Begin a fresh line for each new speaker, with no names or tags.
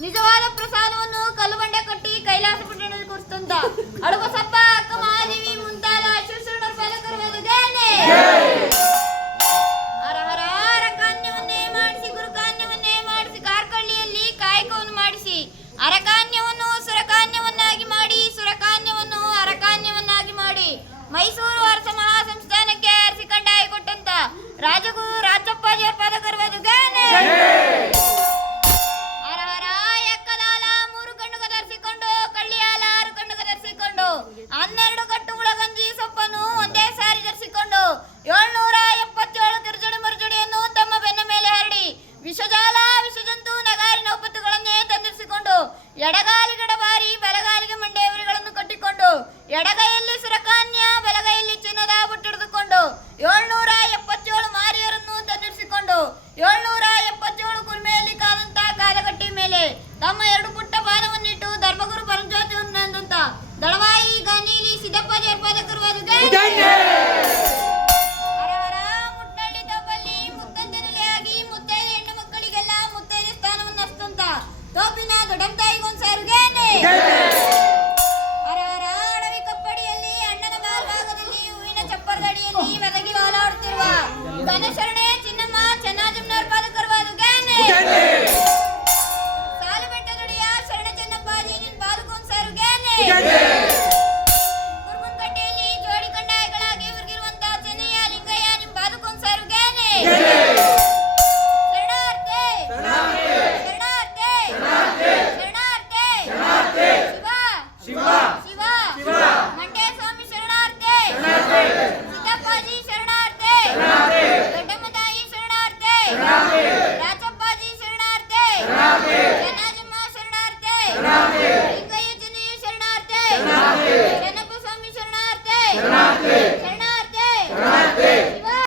ನಿಜವಾದ ಪ್ರಸಾದವನ್ನು ಕಲ್ಲುಬಂಡೆ ಕಟ್ಟಿ ಕೈಲಾಸ ಪಟ್ಟಣದಲ್ಲಿ ಕೂರಿಸ್ತಂತ ಸಪ್ಪ ಅಕ್ಕ ಮಹಾದೇವಿ ಮುಂತಾದ ಶಿವಶರಣರ ಪಾಲಕರು ಕಾನ್ಯವನ್ನೇ ಮಾಡಿಸಿ ಗುರುಕಾನ್ಯವನ್ನೇ ಮಾಡಿಸಿ, ಕಾರ್ಕಳ್ಳಿಯಲ್ಲಿ ಕಾಯಕವನ್ನು ಮಾಡಿಸಿ ಅರಕಾನ್ಯವನ್ನು ಸುರಕಾನ್ಯವನ್ನಾಗಿ ಮಾಡಿ ಸುರಕಾನ್ಯವನ್ನು ಅರಕಾನ್ಯವನ್ನಾಗಿ ಮಾಡಿ ಮೈಸೂರು ಅರಸ ಮಹಾಸಂಸ್ಥಾನಕ್ಕೆ ಅರ್ಸಿ ಕಂಡಾಯ ಕೊಟ್ಟಂತ ರಾಜಗುರು ಎಡಗಾಲಿಗಡ ಬಾರಿ ಬಲಗಾಲಿಗೆ ಮಂಡೆಯವರಿಗಳನ್ನು ಕಟ್ಟಿಕೊಂಡು, ಎಡಗೈಯಲ್ಲಿ ಸುರಕಾನ್ಯ, ಬಲಗೈಯಲ್ಲಿ ಚಿನ್ನದ ಬುಟ್ಟಿಡಿದುಕೊಂಡು, ಏಳ್ನೂರ ಎಪ್ಪತ್ತೇಳು ಮಾರಿಯರನ್ನು ತಂದಿರಿಸಿಕೊಂಡು ಏಳ್ನೂರ ಎಪ್ಪತ್ತೇಳು ಕುರ್ಮೆಯಲ್ಲಿ ಕಾದಂತ ಕಾಲಗಟ್ಟಿ ಮೇಲೆ ತಮ್ಮ ಎರಡು ಪುಟ್ಟ ಪಾದವನ್ನಿಟ್ಟು ಧರ್ಮಗುರು ಪರಂಜ್ಯೋತಿ ದಳವಾಯಿ ಗಾನೀಲಿ ಸಿದ್ದಪ್ಪ ಜರ್ಪಾದಕರು